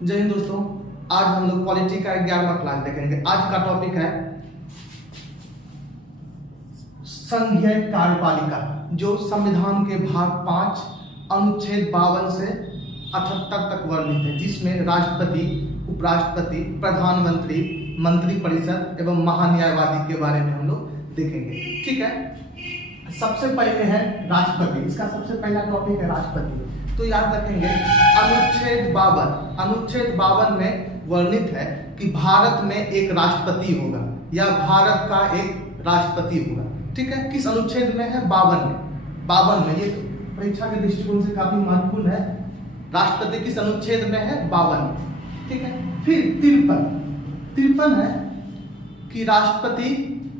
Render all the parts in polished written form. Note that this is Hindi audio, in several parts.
जय हिंद दोस्तों। आज हम लोग पॉलिटी का 11वां क्लास देखेंगे। आज का टॉपिक है संघीय कार्यपालिका, जो संविधान के भाग 5 अनुच्छेद 52 से 78 तक वर्णित है, जिसमें राष्ट्रपति, उपराष्ट्रपति, प्रधानमंत्री, मंत्रिपरिषद एवं महान्यायवादी के बारे में हम लोग देखेंगे। ठीक है, सबसे पहले है राष्ट्रपति। इसका सबसे पहला टॉपिक है राष्ट्रपति। तो याद रखेंगे अनुच्छेद 52 में वर्णित है कि भारत में एक राष्ट्रपति होगा या भारत का एक राष्ट्रपति होगा। ठीक है, किस अनुच्छेद में है? 52 में। ये परीक्षा के दृष्टिकोण से काफी महत्वपूर्ण है। राष्ट्रपति किस अनुच्छेद में है? 52 में। ठीक है, फिर 53 है कि राष्ट्रपति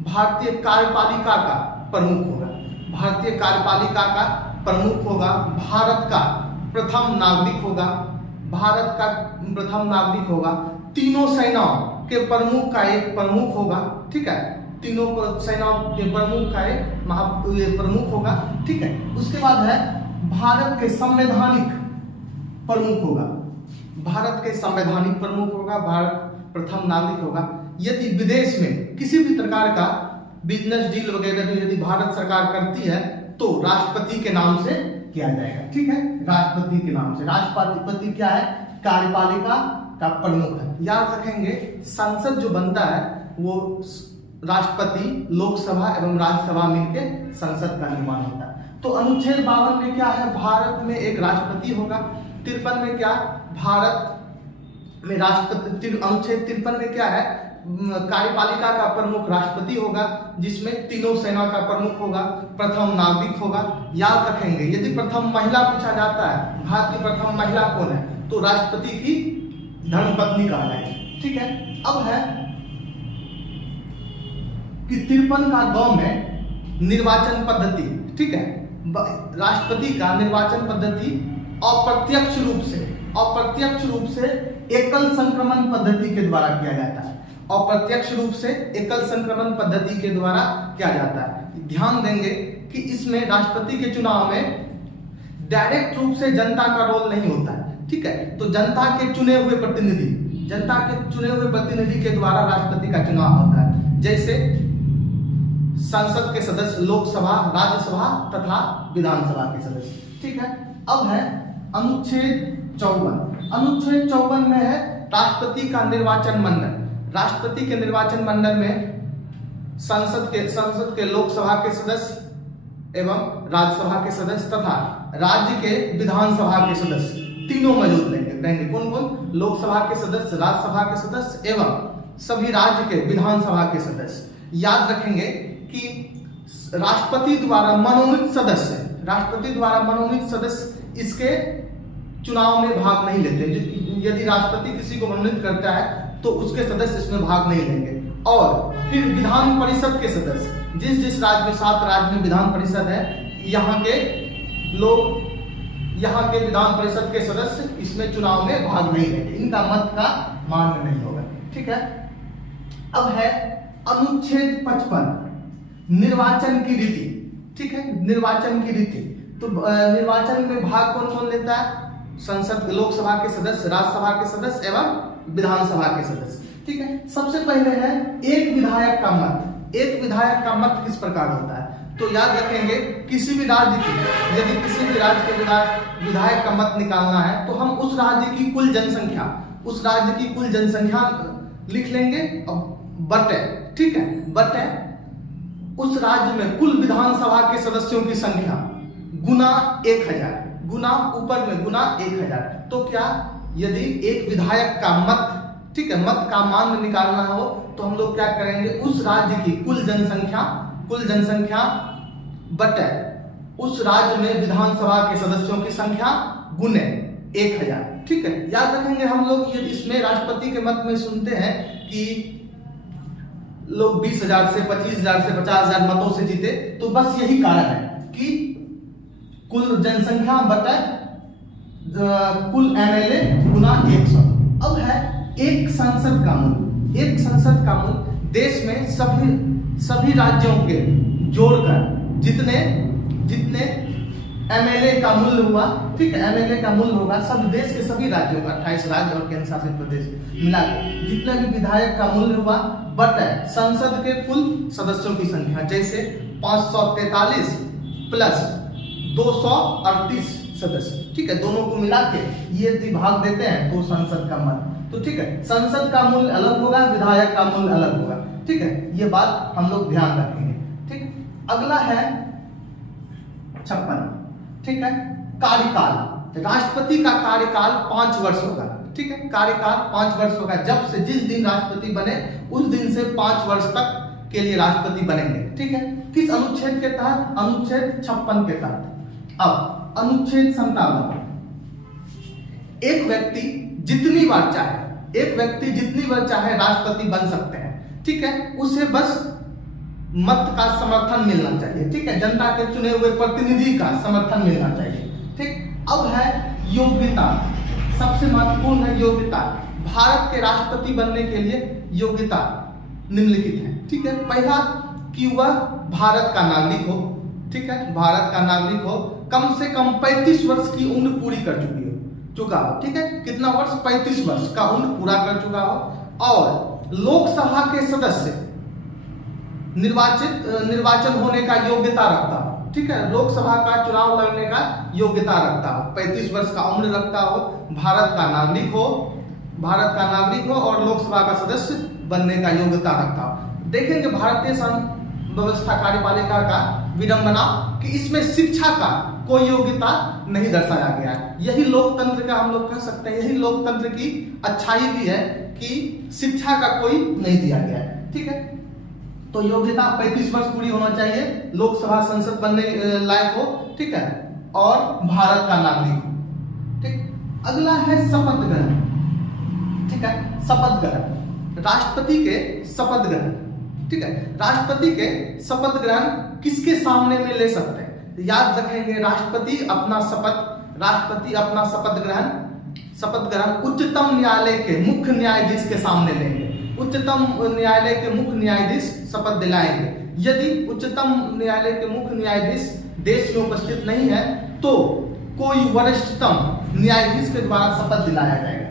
भारतीय कार्यपालिका का प्रमुख होगा। भारतीय कार्यपालिका का प्रमुख होगा, भारत का प्रथम नागरिक होगा, भारत का प्रथम नागरिक होगा, तीनों सेनाओं के प्रमुख का एक प्रमुख होगा। ठीक है, तीनों सेनाओं के प्रमुख का एक प्रमुख होगा। ठीक है, उसके बाद है भारत के संवैधानिक प्रमुख होगा। भारत के संवैधानिक प्रमुख होगा, भारत प्रथम नागरिक होगा। यदि विदेश में किसी भी प्रकार का बिजनेस डील वगैरह यदि भारत सरकार करती है तो राष्ट्रपति के नाम से किया जाएगा। ठीक है, राष्ट्रपति के नाम से। राष्ट्रपति क्या है? कार्यपालिका का प्रमुख है। याद रखेंगे, संसद जो बनता है वो राष्ट्रपति, लोकसभा एवं राज्यसभा मिलकर संसद का निर्माण होता है। तो अनुच्छेद 52 में क्या है? भारत में एक राष्ट्रपति होगा। 53 में क्या? भारत में राष्ट्रपति। अनुच्छेद 53 में क्या है? कार्यपालिका का प्रमुख राष्ट्रपति होगा, जिसमें तीनों सेना का प्रमुख होगा, प्रथम नागरिक होगा। याद रखेंगे, यदि प्रथम महिला पूछा जाता है, भारत की प्रथम महिला कौन है, तो राष्ट्रपति की धर्मपत्नी कहलाएगी। ठीक है, अब है कि 53 का गांव में निर्वाचन पद्धति। ठीक है, राष्ट्रपति का निर्वाचन पद्धति अप्रत्यक्ष रूप से एकल संक्रमण पद्धति के द्वारा किया जाता है। अप्रत्यक्ष रूप से एकल संक्रमण पद्धति के द्वारा किया जाता है। ध्यान देंगे कि इसमें राष्ट्रपति के चुनाव में डायरेक्ट रूप से जनता का रोल नहीं होता है। ठीक है, तो जनता के चुने हुए प्रतिनिधि के द्वारा राष्ट्रपति का चुनाव होता है। जैसे संसद के सदस्य, लोकसभा, राज्यसभा तथा विधानसभा के सदस्य। ठीक है, अब है अनुच्छेद 54। अनुच्छेद 54 में है राष्ट्रपति का निर्वाचन मंडल। राष्ट्रपति के निर्वाचन मंडल में संसद के लोकसभा के सदस्य एवं राज्यसभा के सदस्य तथा राज्य के विधानसभा के सदस्य तीनों मौजूद रहेंगे। कौन कौन? लोकसभा के सदस्य, राज्यसभा के सदस्य एवं सभी राज्य के विधानसभा के सदस्य। याद रखेंगे कि राष्ट्रपति द्वारा मनोनीत सदस्य इसके चुनाव में भाग नहीं लेते। यदि राष्ट्रपति किसी को मनोनीत करता है तो उसके सदस्य इसमें भाग नहीं लेंगे। और फिर विधान परिषद के सदस्य, जिस राज्य में 7 राज्य में विधान परिषद है, यहाँ के विधान परिषद के सदस्य इसमें चुनाव में भाग नहीं लेंगे। इनका मत का मान्य नहीं होगा। ठीक है, अब है अनुच्छेद 55 निर्वाचन की रीति। ठीक है, निर्वाचन की रीति। तो निर्वाचन में भाग कौन कौन लेता है? संसद, लोकसभा के सदस्य, राज्यसभा के सदस्य एवं विधानसभा के सदस्य। ठीक है, सबसे पहले है एक विधायक का मत। एक विधायक का मत किस प्रकार होता है? तो याद रखेंगे, किसी भी राज्य के विधायक का मत निकालना है तो हम उस राज्य की कुल जनसंख्या लिख लेंगे और बटे। ठीक है, बटे उस राज्य में कुल विधानसभा के सदस्यों की संख्या गुना 1000, गुना ऊपर में गुना 1000। तो क्या, यदि एक विधायक का मत, ठीक है, मत का मान निकालना हो तो हम लोग क्या करेंगे? उस राज्य की कुल जनसंख्या बटे उस राज्य में विधानसभा के सदस्यों की संख्या गुने 1000। ठीक है, याद रखेंगे हम लोग। यदि इसमें राष्ट्रपति के मत में सुनते हैं कि लोग 20,000 से 25,000 से 50,000 मतों से जीते, तो बस यही कारण है कि कुल जनसंख्या बटे कुल एमएलए गुना 100। अब है एक संसद का मूल। देश में सभी राज्यों के जोड़कर जितने एमएलए का मूल्य हुआ, ठीक है, एमएलए का मूल्य होगा सब देश के सभी राज्यों का, 28 राज्य और केंद्र शासित प्रदेश मिला के जितने भी विधायक का मूल्य हुआ बटे संसद के कुल सदस्यों की संख्या, जैसे 543 प्लस 238 सदस्य, ठीक है, दोनों को मिला के ये भाग देते हैं तो संसद का मत, तो ठीक है, संसद का मूल्य अलग होगा, विधायक का मूल्य अलग होगा, ठीक है, ये बात हम लोग ध्यान रखेंगे। ठीक, अगला है 56, ठीक है, कार्यकाल। राष्ट्रपति का कार्यकाल 5 वर्ष होगा, ठीक है, कार्यकाल 5 वर्ष होगा, जब से जिस दिन राष्ट्रपति बने उस दिन से 5 वर्ष तक के लिए राष्ट्रपति बनेंगे, ठीक है। किस अनुच्छेद के तहत? अनुच्छेद 56 के तहत। अब अनुच्छेद 57, एक व्यक्ति जितनी बार चाहे राष्ट्रपति बन सकते हैं, ठीक है, उसे बस मत का समर्थन मिलना चाहिए, ठीक है, जनता के चुने हुए प्रतिनिधि का समर्थन मिलना चाहिए, ठीक। अब है योग्यता, सबसे महत्वपूर्ण है योग्यता। भारत के राष्ट्रपति बनने के लिए योग्यता निम्नलिखित है, ठीक है। पहला कि वह भारत का नागरिक हो, ठीक है, भारत का नागरिक हो, कम से कम 35 वर्ष की उम्र पूरी कर चुका हो, ठीक है, कितना वर्ष? 35 वर्ष का उम्र पूरा कर चुका हो, और लोकसभा के सदस्य निर्वाचन होने का योग्यता रखता हो, ठीक है, लोकसभा का चुनाव लड़ने का योग्यता रखता हो, 35 वर्ष का उम्र रखता हो, भारत का नागरिक हो और लोकसभा का सदस्य बनने का योग्यता रखता हो। देखेंगे भारतीय व्यवस्था कार्यपालिका का विडंबना कि इसमें शिक्षा का कोई योग्यता नहीं दर्शाया गया है। यही लोकतंत्र का हम लोग कह सकते हैं, यही लोकतंत्र की अच्छाई भी है कि शिक्षा का कोई नहीं दिया गया है, ठीक है। तो योग्यता 35 वर्ष पूरी होना चाहिए, लोकसभा संसद बनने लायक हो, ठीक है, और भारत का नागरिक हो, ठीक। अगला है शपथ ग्रहण, ठीक है, शपथ ग्रहण, राष्ट्रपति के शपथ ग्रहण, ठीक है, राष्ट्रपति के शपथ ग्रहण किसके सामने में ले सकते हैं? याद रखेंगे, राष्ट्रपति अपना शपथ ग्रहण उच्चतम न्यायालय के मुख्य न्यायाधीश के सामने लेंगे, उच्चतम न्यायालय के मुख्य न्यायाधीश शपथ दिलाएंगे। यदि उच्चतम न्यायालय के मुख्य न्यायाधीश देश में उपस्थित नहीं है तो कोई वरिष्ठतम न्यायाधीश के द्वारा शपथ दिलाया जाएगा,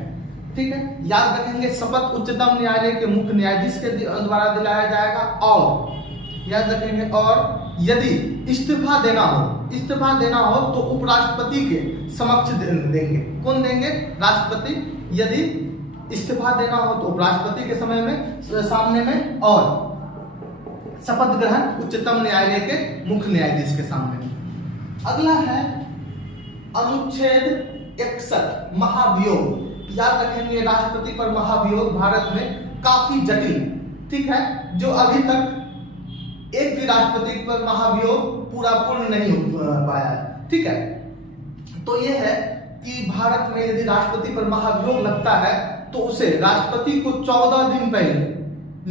ठीक है, याद रखेंगे, शपथ उच्चतम न्यायालय के मुख्य न्यायाधीश के द्वारा दिलाया जाएगा। और याद रखेंगे, और यदि इस्तीफा देना हो तो उपराष्ट्रपति के समक्ष देंगे। कौन देंगे? राष्ट्रपति। यदि इस्तीफा देना हो तो उपराष्ट्रपति के सामने में, और शपथ ग्रहण उच्चतम न्यायालय के मुख्य न्यायाधीश के सामने। अगला है अनुच्छेद 61 महाभियोग। याद रखेंगे, राष्ट्रपति पर महाभियोग भारत में काफी जटिल, ठीक है, जो अभी तक एक भी राष्ट्रपति पर महाभियोग पूर्ण नहीं हो पाया है, ठीक है। तो यह है कि भारत में यदि राष्ट्रपति पर महाभियोग लगता है तो उसे राष्ट्रपति को 14 दिन पहले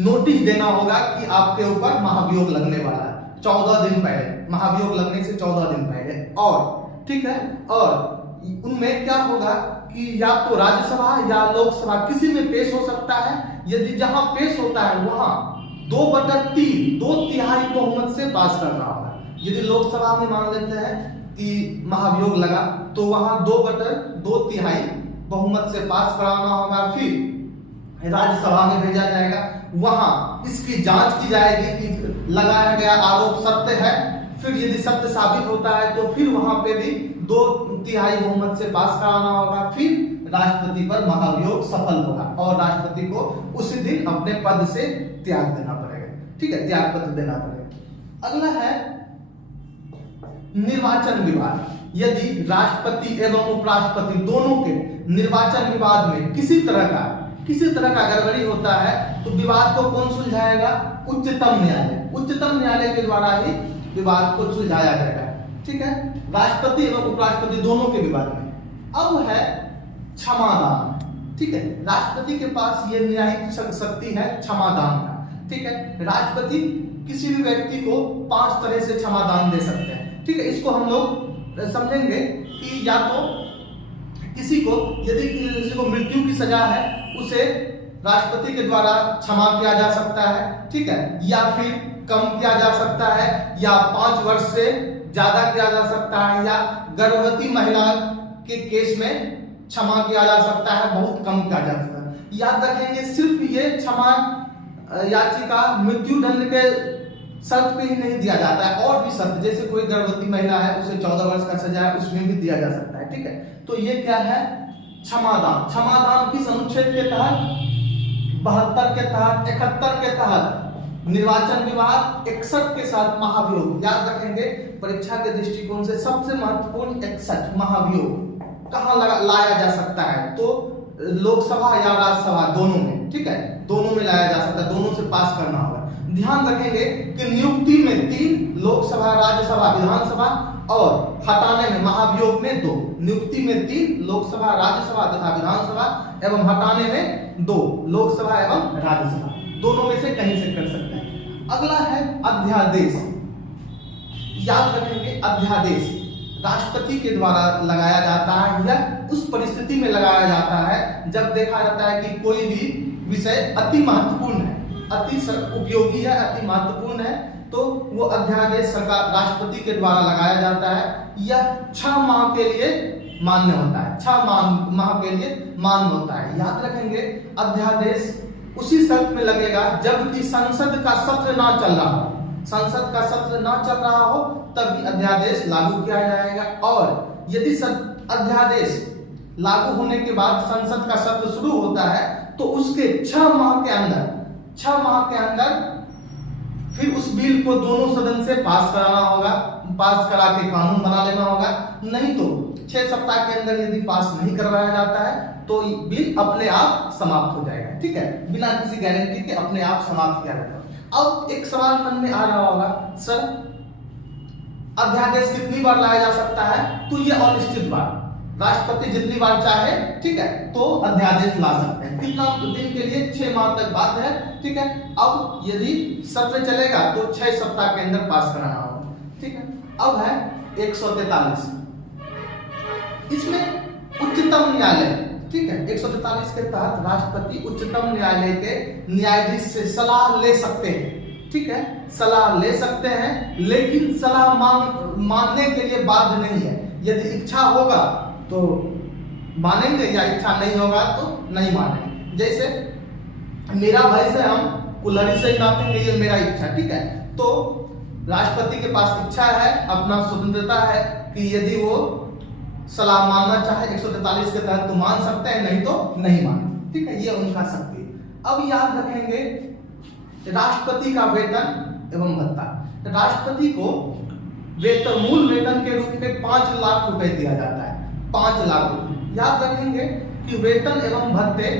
नोटिस देना होगा कि आपके ऊपर महाभियोग लगने वाला है, 14 दिन पहले, महाभियोग लगने से 14 दिन पहले। और ठीक है, और उनमें क्या होगा कि या तो राज्यसभा या लोकसभा किसी में पेश हो सकता है। यदि जहां पेश होता है वहां 2/3 2/3 बहुमत से पास करना होगा। यदि लोकसभा में मान लेते हैं कि महाभियोग लगा तो वहां 2/2 बहुमत से पास कराना होगा, फिर राज्यसभा में भेजा जाएगा, वहां इसकी जांच की जाएगी कि लगाया गया आरोप सत्य है। फिर यदि सत्य साबित होता है तो फिर वहां पे भी 2/3 बहुमत से पास कराना होगा, फिर राष्ट्रपति पर महाभियोग सफल होगा और राष्ट्रपति को उसी दिन अपने पद से त्याग देना पड़ेगा, ठीक है, त्याग पत्र देना पड़ेगा। अगला है निर्वाचन विवाद। यदि राष्ट्रपति एवं उपराष्ट्रपति दोनों के निर्वाचन विवाद में किसी तरह का गड़बड़ी होता है तो विवाद को कौन सुलझाएगा? उच्चतम न्यायालय। उच्चतम न्यायालय के द्वारा ही विवाद को सुलझाया जाएगा, ठीक है, राष्ट्रपति एवं उपराष्ट्रपति दोनों के विवाद में। अब है क्षमादान, ठीक है, राष्ट्रपति के पास ये न्यायिक शक्ति है क्षमादान का, ठीक है। राष्ट्रपति किसी भी व्यक्ति को 5 तरह से क्षमादान दे सकते हैं, ठीक है। इसको हम लोग समझेंगे कि या तो किसी को मृत्यु की सजा है उसे राष्ट्रपति के द्वारा क्षमा किया जा सकता है, ठीक है, या फिर कम किया जा सकता है, या 5 वर्ष से ज्यादा किया जा सकता है, या गर्भवती महिला के केस में क्षमा किया जा सकता है, बहुत कम किया जा सकता है। याद रखेंगे सिर्फ ये क्षमा याचिका मृत्यु दंड के शर्त पे ही नहीं दिया जाता है, और भी शर्त, जैसे कोई गर्भवती महिला है उसे 14 वर्ष का सजा है, उसमें भी दिया जा सकता है। ठीक है, तो ये क्या है, क्षमादान। क्षमादान किस अनुच्छेद के तहत, 72 के तहत, 71 के तहत, निर्वाचन विभाग 61 के साथ महाभियोग। याद रखेंगे परीक्षा के दृष्टिकोण से सबसे महत्वपूर्ण 61 महाभियोग कहाँ लाया जा सकता है, तो लोकसभा या राज्यसभा दोनों में। ठीक है, दोनों में लाया जा सकता है, दोनों से पास करना होगा। ध्यान रखेंगे कि नियुक्ति में 3, लोकसभा, राज्यसभा, विधानसभा, और हटाने में, महाभियोग में 2। नियुक्ति में 3, लोकसभा, राज्यसभा तथा विधानसभा, एवं हटाने में 2, लोकसभा एवं राज्यसभा, दोनों में से कहीं से कर सकते हैं। अगला है अध्यादेश। याद रखेंगे अध्यादेश राष्ट्रपति के द्वारा लगाया जाता है, या उस परिस्थिति में लगाया जाता है जब देखा जाता है कि कोई भी विषय अति महत्वपूर्ण है, अति उपयोगी है, अति महत्वपूर्ण है, तो वो अध्यादेश सरकार, राष्ट्रपति के द्वारा लगाया जाता है। यह 6 माह के लिए मान्य होता है, 6 माह के लिए मान्य होता है। याद रखेंगे अध्यादेश उसी शर्त में लगेगा जबकि संसद का सत्र ना चल रहा हो, संसद का सत्र ना चल रहा हो तभी अध्यादेश लागू किया जाएगा, और यदि अध्यादेश लागू होने के बाद संसद का सत्र शुरू होता है तो उसके 6 माह के अंदर, 6 माह के अंदर फिर उस बिल को दोनों सदन से पास कराना होगा, पास करा के कानून बना लेना होगा। नहीं तो 6 सप्ताह के अंदर यदि पास नहीं करवाया जाता है तो बिल अपने आप समाप्त हो जाएगा। ठीक है, बिना किसी गारंटी के अपने आप समाप्त किया जाएगा। अब एक सवाल मन में आ रहा होगा, सर अध्यादेश कितनी बार लाया जा सकता है, तो ये अनिश्चित बार, राष्ट्रपति जितनी बार चाहे, ठीक है, तो अध्यादेश ला सकते हैं। कितना दिन के लिए, 6 माह तक बात है। ठीक है, अब यदि सत्र चलेगा तो 6 सप्ताह के अंदर पास कराना होगा। ठीक है, अब है 143, इसमें उच्चतम न्यायालय, ठीक है, 143 के तहत राष्ट्रपति उच्चतम न्यायालय के न्यायाधीश से सलाह ले सकते हैं। ठीक है, सलाह ले सकते हैं, लेकिन सलाह मानने के लिए बाध्य नहीं है। यदि इच्छा होगा तो मानेंगे, या इच्छा नहीं होगा तो नहीं मानेंगे। जैसे मेरा भाई से हम कुल्हड़ी से ही नापेंगे, ये मेरा इच्छा। ठीक है, तो राष्ट्रपति के पास इच्छा है, अपना स्वतंत्रता है कि यदि वो सलाह मानना चाहे 143 के तहत तो मान सकते हैं, नहीं तो नहीं माने। ठीक है, ये उनका शक्ति। अब याद रखेंगे राष्ट्रपति का वेतन एवं भत्ता। राष्ट्रपति को वेतन, मूल वेतन के रूप में 5 लाख रुपए दिया जाता है, 5 लाख रुपए। याद रखेंगे कि वेतन एवं भत्ते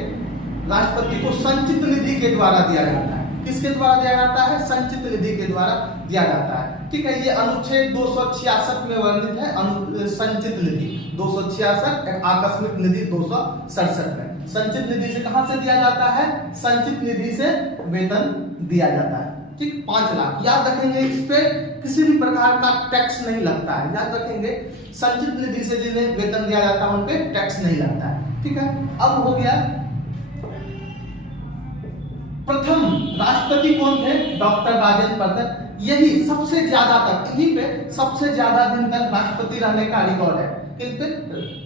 राष्ट्रपति को संचित निधि के द्वारा दिया जाता है। किसके द्वारा दिया जाता है, संचित निधि के द्वारा दिया जाता है। ठीक है, ये अनुच्छेद 266 में वर्णित है, संचित निधि 266, आकस्मिक निधि 267 में। संचित निधि से कहां से दिया जाता है, संचित निधि से वेतन दिया जाता है। ठीक, 5 लाख। याद रखेंगे इस पे किसी भी प्रकार का टैक्स नहीं लगता है। याद रखेंगे संचित निधि से जिन्हें वेतन दिया जाता है उन पे टैक्स नहीं लगता है। ठीक है, अब हो गया प्रथम राष्ट्रपति कौन थे, डॉक्टर राजेंद्र प्रसाद। यही सबसे ज्यादा तक, यहीं पे सबसे ज्यादा दिन तक राष्ट्रपति रहने का रिकॉर्ड है। किन पे,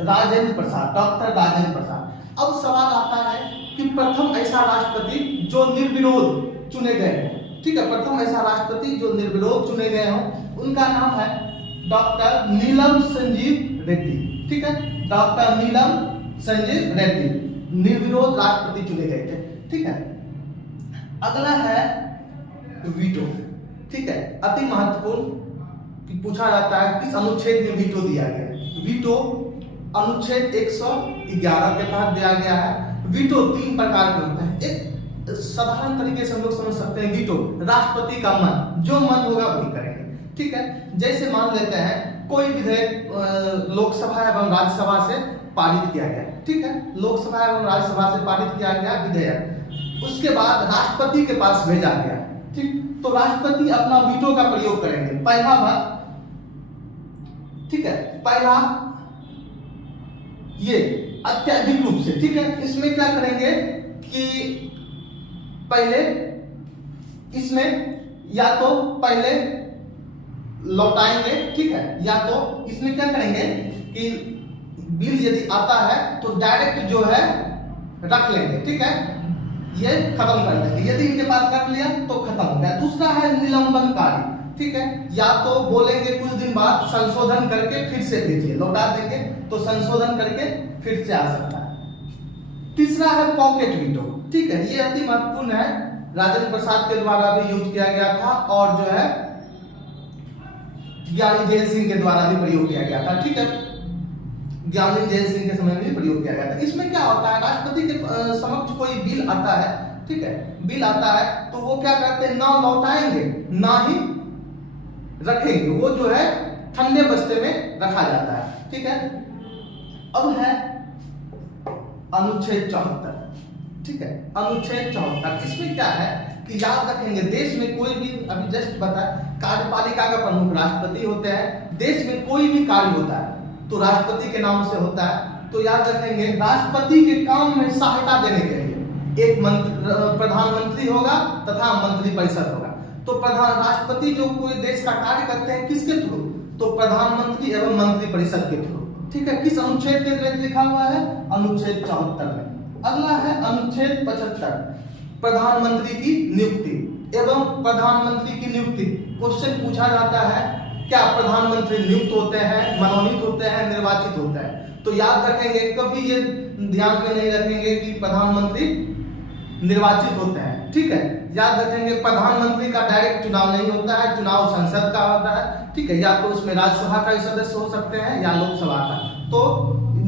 राजेंद्र प्रसाद, डॉक्टर राजेंद्र प्रसाद। अब सवाल आता है कि प्रथम ऐसा राष्ट्रपति जो निर्विरोध चुने गए हैं। ठीक है, प्रथम ऐसा राष्ट्रपति जो निर्विरोध चुने गए हों, उनका नाम है डॉक्टर नीलम संजीव रेड्डी। ठीक है, डॉक्टर नीलम संजीव रेड्डी निर्विरोध राष्ट्रपति चुने गए थे। ठीक है, अगला है वीटो। ठीक है, अति महत्वपूर्ण, पूछा जाता है किस अनुच्छेद में वीटो दिया गया है। वीटो अनुच्छेद 111 के तहत दिया गया है। वीटो 3 प्रकार के होते हैं। एक साधारण तरीके से हम लोग समझ सकते हैं, वीटो राष्ट्रपति का मन, जो मन होगा वही करेंगे। ठीक है, जैसे मान लेते हैं कोई विधेयक लोकसभा एवं राज्यसभा से पारित किया गया। ठीक है, लोकसभा एवं राज्यसभा से पारित किया गया विधेयक, उसके बाद राष्ट्रपति के पास भेजा गया। ठीक, तो राष्ट्रपति अपना वीटो का प्रयोग करेंगे। पहला बात, ठीक है, पहला ये अत्यधिक रूप से। ठीक है, इसमें क्या करेंगे कि पहले इसमें या तो पहले लौटाएंगे, ठीक है। या तो इसमें क्या करेंगे कि बिल यदि आता है तो डायरेक्ट जो है रख लेंगे, ठीक है, ये खत्म कर देंगे। यदि इनके पास रख लिया तो खत्म हो गया। दूसरा है निलंबन कार्य, ठीक है। या तो बोलेंगे कुछ दिन बाद संशोधन करके फिर से भेजिए, लौटा देंगे तो संशोधन करके फिर से आ सकता है। तीसरा है पॉकेट वीटो, ठीक है, ये अति महत्वपूर्ण है, राजेंद्र प्रसाद के द्वारा भी यूज किया गया था और जो है ज्ञानी जैल सिंह के द्वारा भी प्रयोग किया गया था, ठीक है, ज्ञानी जैल सिंह के समय में भी प्रयोग किया गया था। इसमें क्या होता है, राष्ट्रपति के समक्ष कोई बिल आता है, ठीक है, बिल आता है तो वो क्या करते हैं, ना लौटाएंगे ना ही रखेंगे, वो जो है ठंडे बस्ते में रखा जाता है, ठीक है। अब है अनुच्छेद 74, ठीक है, अनुच्छेद 74। इसमें क्या है कि याद रखेंगे, देश में कोई भी, अभी जस्ट बताया, कार्यपालिका का प्रमुख राष्ट्रपति होते हैं। देश में कोई भी कार्य होता है तो राष्ट्रपति के नाम से होता है। तो याद रखेंगे, राष्ट्रपति के काम में सहायता देने के लिए एक प्रधानमंत्री होगा तथा मंत्रिपरिषद होगा। तो राष्ट्रपति जो कोई देश का कार्य करते हैं किसके थ्रू, तो प्रधानमंत्री एवं मंत्रिपरिषद के थ्रू, ठीक है। किस अनुच्छेद के तहत लिखा हुआ है, अनुच्छेद 74 में। अगला है अनुच्छेद 75, प्रधानमंत्री की नियुक्ति एवं प्रधानमंत्री की नियुक्ति। क्वेश्चन पूछा जाता है, क्या प्रधानमंत्री नियुक्त होते हैं, मनोनीत होते हैं, निर्वाचित होते हैं? तो याद रखेंगे, कभी ये ध्यान में नहीं रखेंगे कि प्रधानमंत्री निर्वाचित होते हैं, ठीक है। याद रखेंगे, प्रधानमंत्री का डायरेक्ट चुनाव नहीं होता है, चुनाव संसद का होता है, ठीक है। या तो उसमें राज्यसभा का सदस्य हो सकते हैं या लोकसभा का। तो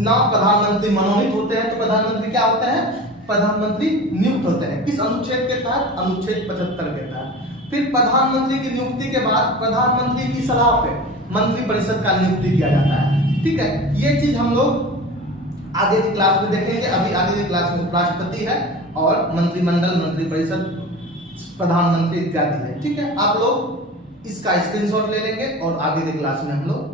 ना प्रधानमंत्री मनोनीत होते हैं, तो प्रधानमंत्री क्या होते हैं, प्रधानमंत्री नियुक्त होते हैं। किस अनुच्छेद के तहत, अनुच्छेद 75 के तहत। फिर प्रधानमंत्री की नियुक्ति के बाद प्रधानमंत्री की सलाह पे मंत्रिपरिषद का नियुक्ति किया जाता है, ठीक है। ये चीज हम लोग आगे की क्लास में देखेंगे। अभी आगे की क्लास में राष्ट्रपति है और मंत्रिमंडल, मंत्रिपरिषद, प्रधानमंत्री इत्यादि है, ठीक है। आप लोग इसका स्क्रीनशॉट ले लेंगे और आगे की क्लास में हम लोग